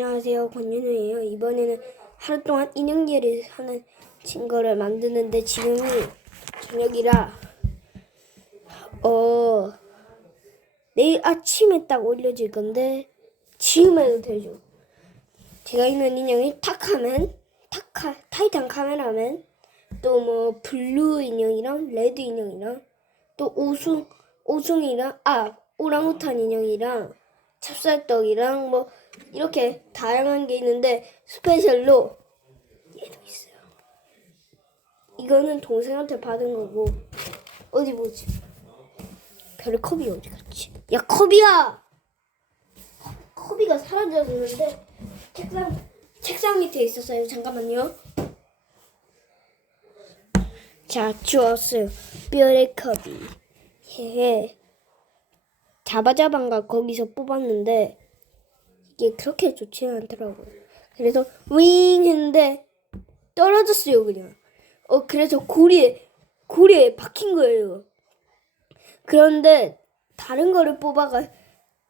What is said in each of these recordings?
안녕하세요. 권윤우예요. 이번에는 하루 동안 인형계를 하는 친구를 만드는데 지금이 저녁이라 어 내일 아침에 딱 올려질 건데 지금 해도 되죠. 제가 있는 인형이 타카맨 타카 타이탄 카메라맨 또 뭐 블루 인형이랑 레드 인형이랑 또 오숭 오숭이랑 아 오랑우탄 인형이랑 찹쌀떡이랑 뭐 이렇게 다양한 게 있는데 스페셜로 얘도 있어요. 이거는 동생한테 받은 거고 어디 보지? 별의 컵이 어디 갔지? 야 컵이야! 컵이가 사라졌는데 책상 책상 밑에 있었어요. 잠깐만요. 자 주웠어요. 별의 컵이. 헤헤. 자바자반가 거기서 뽑았는데 이게 그렇게 좋지 않더라고요. 그래서 윙 했는데 떨어졌어요 그냥. 어 그래서 고리에 고리에 박힌 거예요. 그런데 다른 거를 뽑아가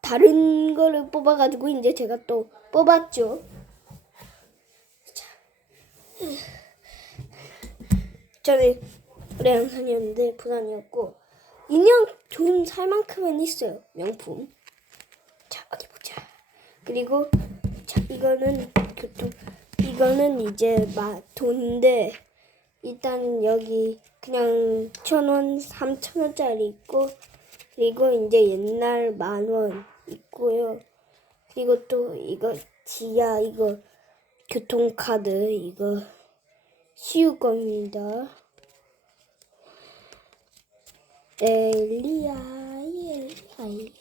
다른 거를 뽑아가지고 이제 제가 또 뽑았죠. 자. 저는 레양산이었는데 부산이었고 인형 돈살 만큼은 있어요 명품. 그리고 자 이거는 교통 이거는 이제 마 돈인데 일단 여기 그냥 천 원, 삼천 원짜리 있고 그리고 이제 옛날 만 원 있고요. 그리고 또 이거 지야 이거 교통카드 이거 시우 겁니다. 엘리야 엘리야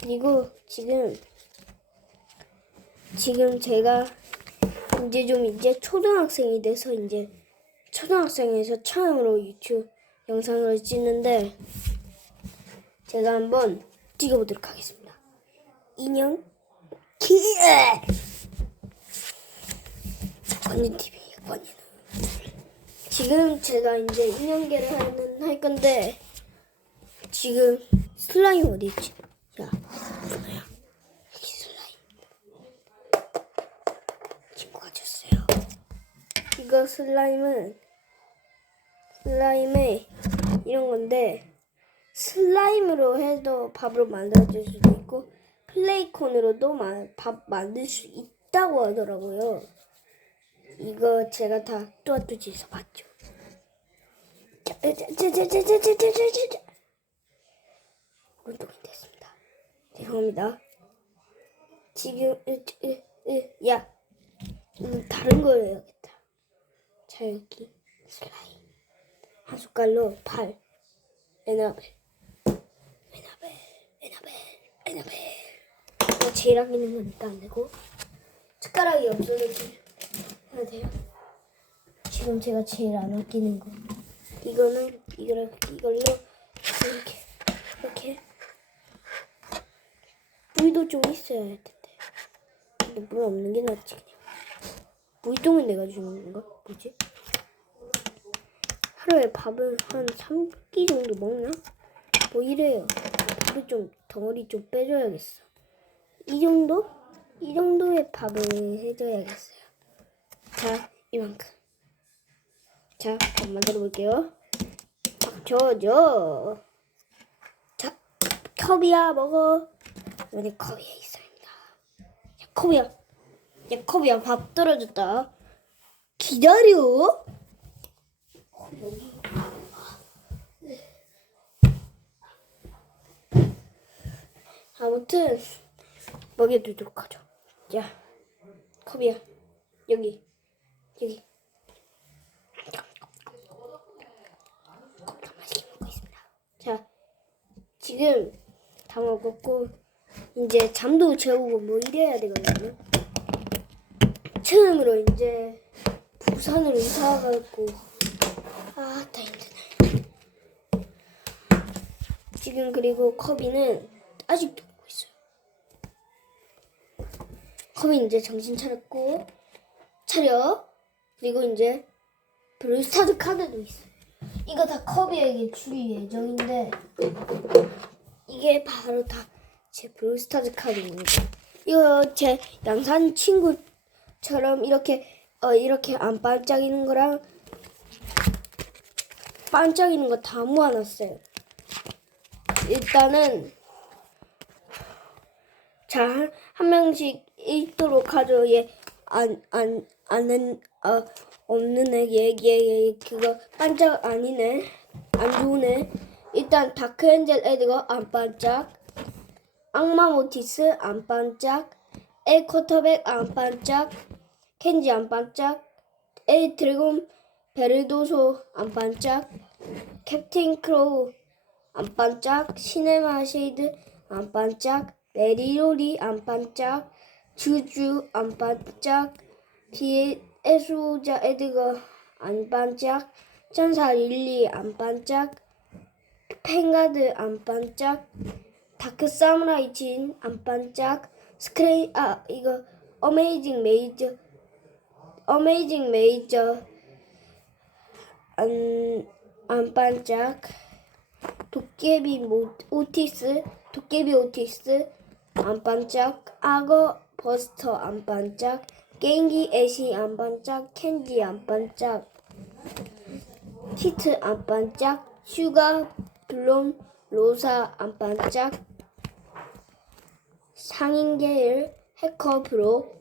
그리고 지금 지금 제가 이제 좀 이제 초등학생이 돼서 이제 초등학생에서 처음으로 유튜브 영상을 찍는데 제가 한번 찍어보도록 하겠습니다. 인형 키 권유 TV 권유. 지금 제가 이제 인형계를 하는 할 건데 지금 슬라임 어디 있지? 야, 누나야 여기 슬라임. 친구가 줬어요. 이거 슬라임은 슬라임에 이런 건데 슬라임으로 해도 밥으로 만들어줄 수도 있고 플레이콘으로도 마- 밥 만들 수 있다고 하더라고요. 이거 제가 다 뚜아뚜지에서 봤죠. 운동이 됐습니다. 죄송합니다. 지금 야, 음, 다른 걸 해야겠다. 자 여기 슬라임 한 숟갈로 팔 에나벨 에나벨 에나벨 에나벨. 이거 제일 아끼는 거니까 안 되고 숟가락이 없어서 좀 해야 돼요. 지금 제가 제일 안 아끼는 거. 이거는 이거를 이걸로 이렇게 이렇게. 물도 좀 있어야 할 텐데. 근데 물 없는 게 낫지 그냥 물통은 내가 주는 건가? 뭐지? 하루에 밥을 한 3끼 정도 먹나? 뭐 이래요. 밥을 좀 덩어리 좀 빼줘야겠어. 이 정도? 이 정도의 밥을 해줘야겠어요. 자, 이만큼. 자, 밥 만들어 볼게요. 밥 줘줘. 자, 컵이야 먹어. 여기 컵이 있습니다. 야, 컵이야. 야, 컵이야 밥 떨어졌다. 기다려. 아무튼 먹여두도록 하죠. 자, 컵이야. 여기, 여기. 컵다 맛있게 먹고 있습니다. 자, 지금 다 먹었고 이제 잠도 재우고 뭐 이래야 되거든요. 처음으로 이제 부산으로 이사 와갖고 아, 다 힘드네. 지금 그리고 커비는 아직도 먹고 있어요. 커비 이제 정신 차렸고 차려. 그리고 이제 브루스타드 카드도 있어요. 이거 다 커비에게 줄 예정인데 이게 바로 다 제 브루스타즈 카드입니다. 이거 제 양산 친구 처럼 이렇게 어 이렇게 안 반짝이는 거랑 반짝이는 거 다 모아놨어요. 일단은 자, 한, 한 명씩 읽도록 하죠. 얘, 안, 안, 아는, 어, 없는 애, 얘, 얘, 얘, 그거, 반짝 아니네. 안 좋네. 일단, 다크엔젤 에드거 안 반짝. 악마 모티스 안 반짝. 에 쿼터백 안 반짝. 켄지 안 반짝. 에 드래곤 베르도소 안 반짝. 캡틴 크로우 안 반짝. 시네마 쉐이드 안 반짝. 메리로리 안 반짝. 주주 안 반짝. 비에 에수자 에드거 안 반짝. 천사 릴리 안 반짝. 팽가드 안 반짝. 다크 사무라이 진 안 반짝. 스크레이 아 이거 어메이징 메이저 어메이징 메이저 안, 안 반짝. 도깨비 모, 오티스, 도깨비 오티스, 안 반짝. 악어 버스터, 안 반짝. 게임기 애쉬, 안 반짝. 캔디, 안 반짝. 히트, 안 반짝. 슈가, 블롬, 로사, 안 반짝. 상인계일, 해커, 브로,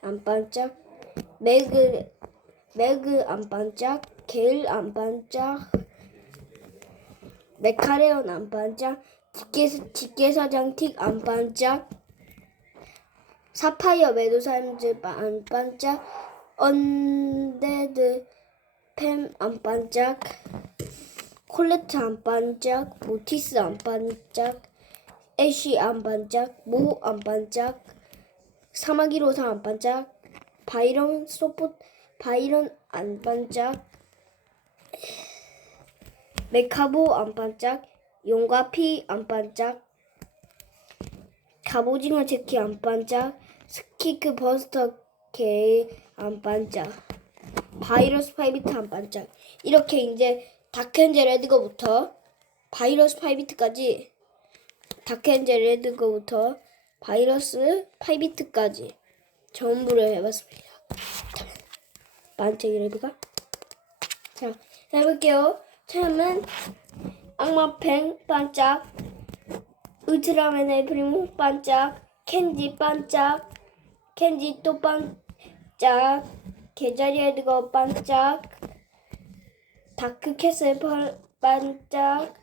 안 반짝. 매그, 매그, 안 반짝. 게일, 안 반짝. 메카레온 안 반짝, 직계, 직계사장 틱 안 반짝, 사파이어 매도사임즈 안 반짝, 언데드 팸 안 반짝, 콜레트 안 반짝, 모티스 안 반짝, 애쉬 안 반짝, 모 안 반짝, 사마기로사 안 반짝, 바이런 소포 바이런 안 반짝, 메카보 안 반짝, 용과 피 안 반짝, 갑오징어 제키 안 반짝, 스키크 버스터 개 안 반짝, 바이러스 파이비트 안 반짝. 이렇게 이제 다크엔젤 레드거부터 바이러스 파이비트까지 다크엔젤 레드거부터 바이러스 파이비트까지 전부를 해봤습니다. 만책이 레드가 자 해볼게요. 처음은 악마 팽 반짝, 울트라맨의 프리모 반짝, 캔디 반짝, 캔디 또 반짝, 개자리 헤드거 반짝, 다크 캐슬 펄 반짝,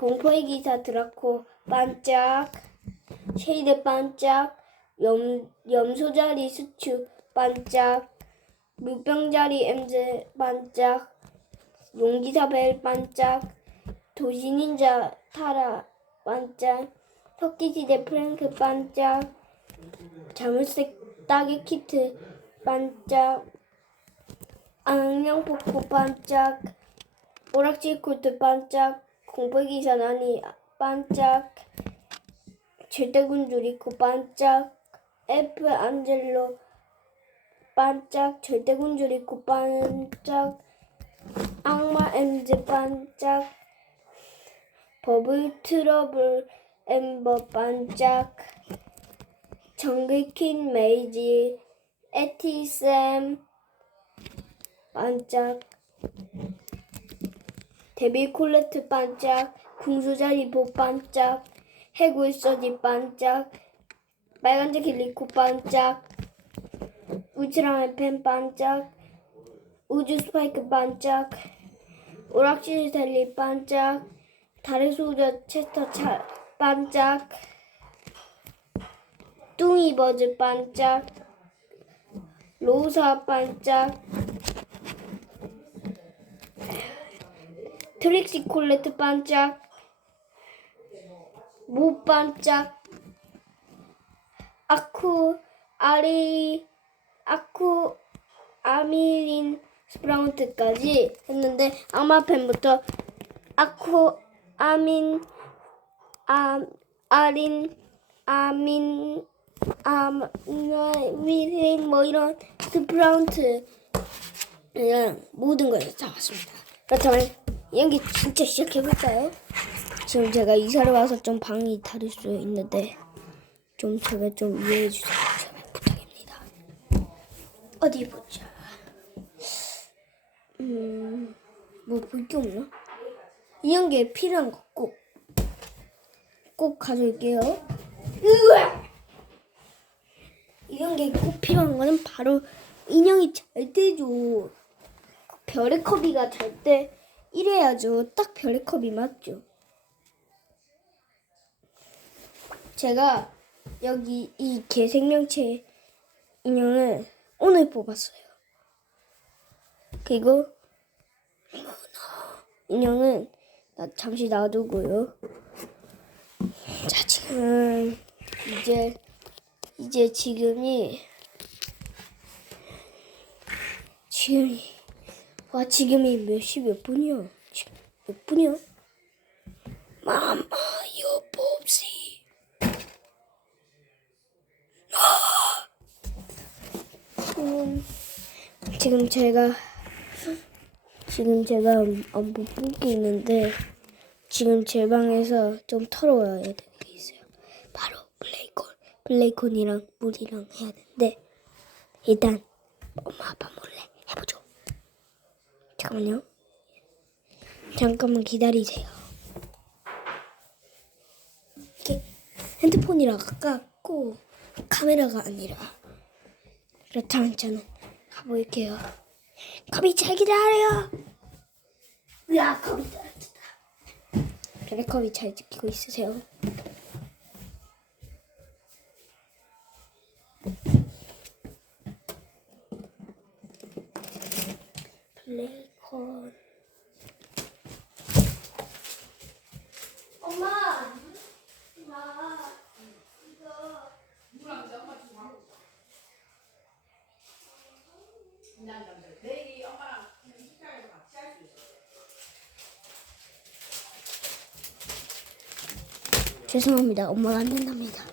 공포의 기사 드라코 반짝, 쉐이드 반짝, 염, 염소자리 수추 반짝, 물병자리 엠즈 반짝, 용기사 벨 반짝, 도시닌자 타라 반짝, 토끼시대 프랭크 반짝, 자물쇠 따개 키트 반짝, 악령 폭포 반짝, 오락실 코트 반짝, 공포기사 나니 반짝, 절대군주 리코 반짝, F 안젤로 반짝, 절대군주 리코 반짝, 악마 엠즈 반짝 버블 트러블 엠버 반짝 정글킨 메이지 에티샘 반짝 데빌 콜레트 반짝 궁수자 리 보 반짝 해골 서지 반짝 빨간색 리코 반짝 우치라면 펜 반짝 우주 스파이크 반짝, 오락실 델리 반짝, 달의 소자 체스터 차 반짝, 뚱이 버즈 반짝, 로사 반짝, 트릭시 콜레트 반짝, 모 반짝, 아쿠 아리 아쿠 아미린 스프라운트까지 했는데 아마펜부터 아쿠 아민 아 아린 아민 아미린 뭐 이런 스프라운트 모든 걸 잡았습니다. 그렇다면 연기 진짜 시작해볼까요? 지금 제가 이사를 와서 좀 방이 다를 수 있는데 좀 제발 좀 이해해 주세요. 제발 부탁입니다. 어디 보자. 음, 뭐 볼 게 없나? 게 필요한 거 꼭, 꼭 가져올게요. 으아! 게꼭 필요한 거는 바로 인형이 잘 때죠. 별의 잘때 이래야죠. 딱 별의 컵이 맞죠. 제가 여기 이 개 생명체 인형을 오늘 뽑았어요. 그리고 인형은 나 잠시 놔두고요. 자 지금 이제 이제 지금이 지금이 와 지금이 몇 시 몇 분이야? 몇 분이야? 마마 여봅시 지금 지금 제가 지금 제가 안못 뽑고 있는데 지금 제 방에서 좀 털어와야 되는 게 있어요. 바로 블레이콘 블레이콘이랑 물이랑 해야 되는데 일단 엄마 아빠 몰래 해보죠. 잠깐만요. 잠깐만 기다리세요. 이게 핸드폰이라 가깝고 카메라가 아니라 그렇다면 저는 가볼게요. 컵이 잘 기다려. 야, 컵이 떨어졌다. 그래, 컵이 잘 지키고 있으세요. 플레이 콘. 엄마! 엄마! 이거. 내일이 엄마랑 식당에서 같이 할 수 있어. 죄송합니다. 엄마가 안 된답니다.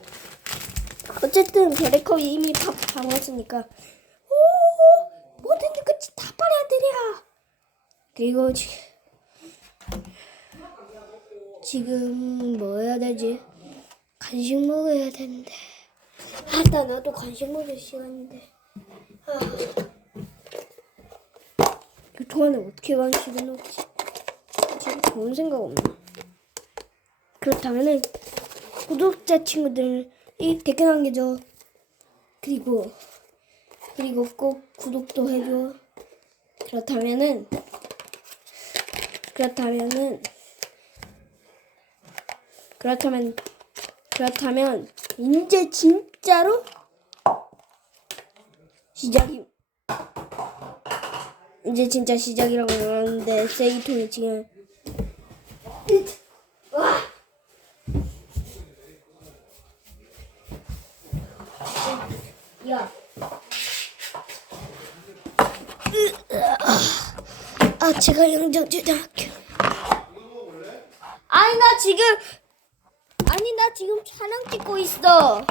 어쨌든 별의컵이 이미 밥 담았으니까 오 뭐든지 끝이 다 빨아야 되랴. 그리고 지, 지금 뭐 해야 되지? 간식 먹어야 되는데. 아따 나도 간식 먹을 시간인데. 아. 이 동안에 어떻게 간식을 먹지? 지금 좋은 생각 없나? 그렇다면은 구독자 친구들이 댓글 남겨줘. 그리고 그리고 꼭 구독도 해줘. 그렇다면은 그렇다면은 그렇다면 그렇다면 이제 진짜로 시작이 이제 진짜 시작이라고 하는데 세이통이 지금. 아, 제가 영정초등학교. 아니, 나 지금, 아니, 나 지금 촬영 찍고 있어.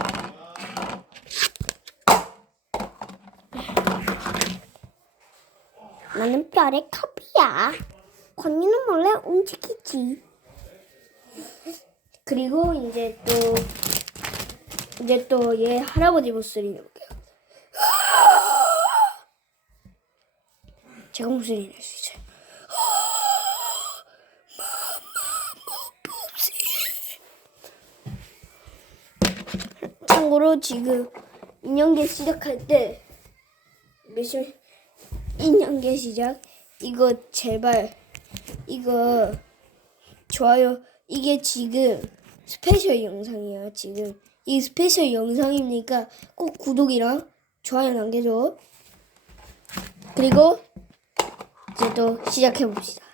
나는 별의 컵이야. 건이는 몰래 움직이지. 그리고 이제 또, 이제 또 얘 할아버지 목소리 내볼게요. 제가 목소리 낼 수 있어요. 참고로 지금 인형계 시작할 때 몇시 인형계 시작? 이거 제발 이거 좋아요. 이게 지금 스페셜 영상이야 지금. 이 스페셜 영상이니까 꼭 구독이랑 좋아요 남겨줘. 그리고 이제 또 시작해 봅시다.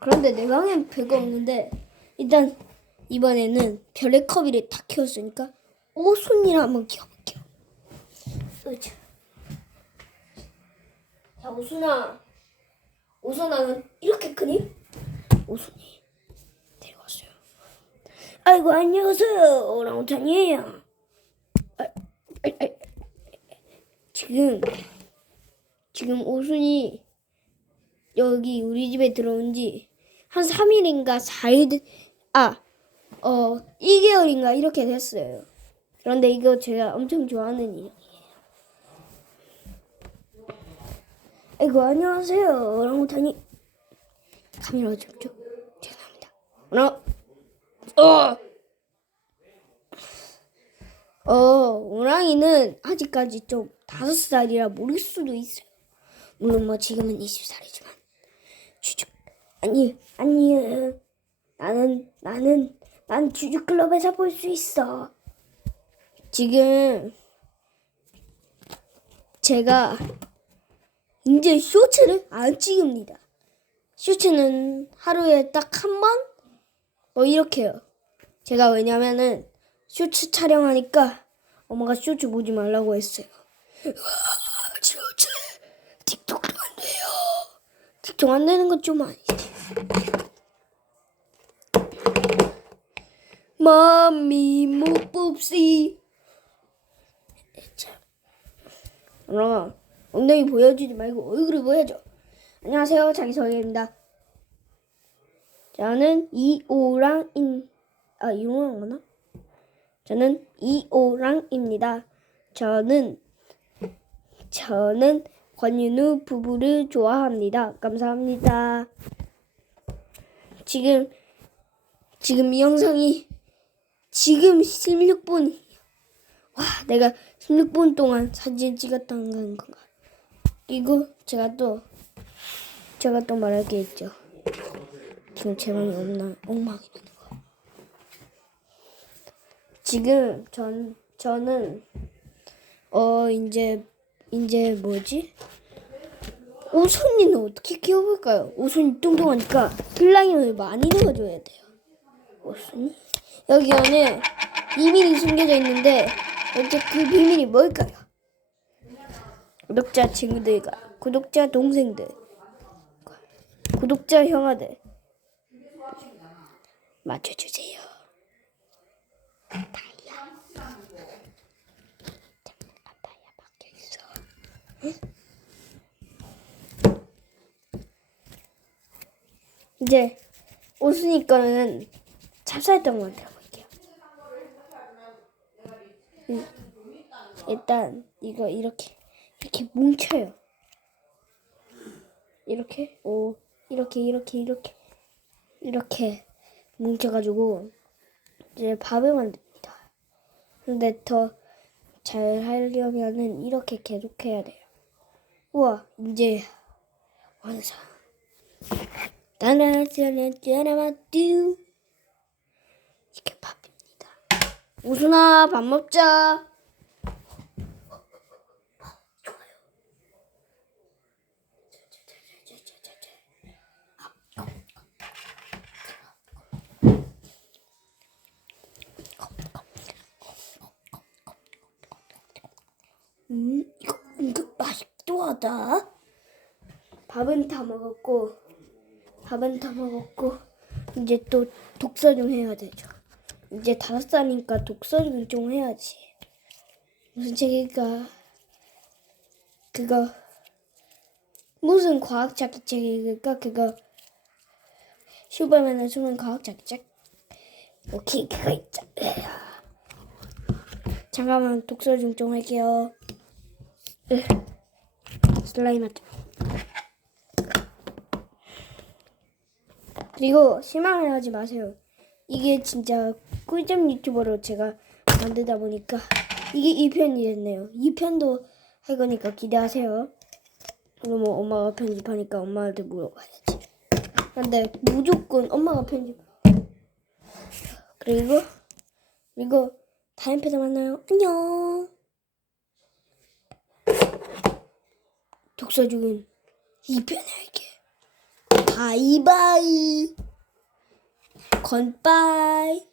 그런데 내 방엔 별거 없는데 일단 이번에는 별의 컵이를 다 키웠으니까 오순이를 한번 키워볼게요. 으쌰. 자 오순아, 오순아는 이렇게 크니? 오순이 데려왔어요. 아이고 안녕하세요 오랑우탄이에요. 아, 아, 아, 지금 지금 오순이 여기 우리 집에 들어온 지 한 3일인가 4일, 아, 어, 1개월인가 이렇게 됐어요. 그런데 이거 제가 엄청 좋아하는 일. 아이고 안녕하세요 오랑우탄이 카메라 좀 좀. 죄송합니다 오라 어. 어 오랑이는 아직까지 좀 다섯 살이라 모를 수도 있어요 물론 뭐 지금은 20살이지만 주죽 아니 아니 나는 나는 난 주죽 클럽에서 볼 수 있어 지금 제가 이제 쇼츠를 안 찍습니다. 쇼츠는 하루에 딱 한 번? 뭐 이렇게요. 제가 왜냐면은 쇼츠 촬영하니까 엄마가 쇼츠 보지 말라고 했어요. 쇼츠 틱톡도 안 돼요. 틱톡 안 되는 건 좀 아니지. 마미 못 뽑시. 참. 그럼 엉덩이 보여주지 말고 얼굴을 보여줘. 안녕하세요. 자기소개입니다. 저는 이오랑인 아 이오랑 맞나? 저는 이오랑입니다. 저는 저는 권윤우 부부를 좋아합니다. 감사합니다. 지금 지금 이 영상이 지금 16분 와 내가 16분 동안 사진 찍었다는 건가 그리고 제가 또 제가 또 말할 게 있죠. 지금 제 방이 없나 엉망이 나는 거. 지금 전 저는 어 이제 이제 뭐지? 오손이는 어떻게 키워볼까요? 오손이 뚱뚱하니까 슬라임을 많이 넣어줘야 돼요. 오손이? 여기 안에 비밀이 숨겨져 있는데 도대체 그 비밀이 뭘까요? 구독자 친구들과 구독자 동생들, 구독자 형아들 맞춰주세요. 잠깐 다이아 박혀 있어. 이제 옷순이 거는 찹쌀떡 만 들어볼게요. 음, 일단 이거 이렇게 이렇게 뭉쳐요. 이렇게 오 이렇게 이렇게 이렇게 이렇게 뭉쳐가지고 이제 밥을 만듭니다. 근데 더 잘 하려면은 이렇게 계속 해야 돼요. 우와 이제 완성. 따라따라따라마뚜 이게 밥입니다. 우순아 밥 먹자. 음 이거 은근 맛있도 하다. 밥은 다 먹었고 밥은 다 먹었고 이제 또 독서 좀 해야 되죠. 이제 다섯 살이니까 독서 좀, 좀 해야지. 무슨 책일까? 그거 무슨 과학 찾기 책 읽을까? 그거 슈퍼맨의 숨은 과학 찾기 책. 오케이 그거 있자. 잠깐만 독서 좀 좀 할게요. 으, 슬라임 하자. 그리고 실망을 하지 마세요. 이게 진짜 꿀잼 유튜버로 제가 만들다 보니까 이게 2편이 됐네요. 2편도 할 거니까 기대하세요. 그리고 뭐 엄마가 편집하니까 엄마한테 물어봐야지. 근데 무조건 엄마가 편집. 그리고 그리고 다음 편에 만나요. 안녕. 독서 중인 2편에 할게. 바이바이. 건빠이.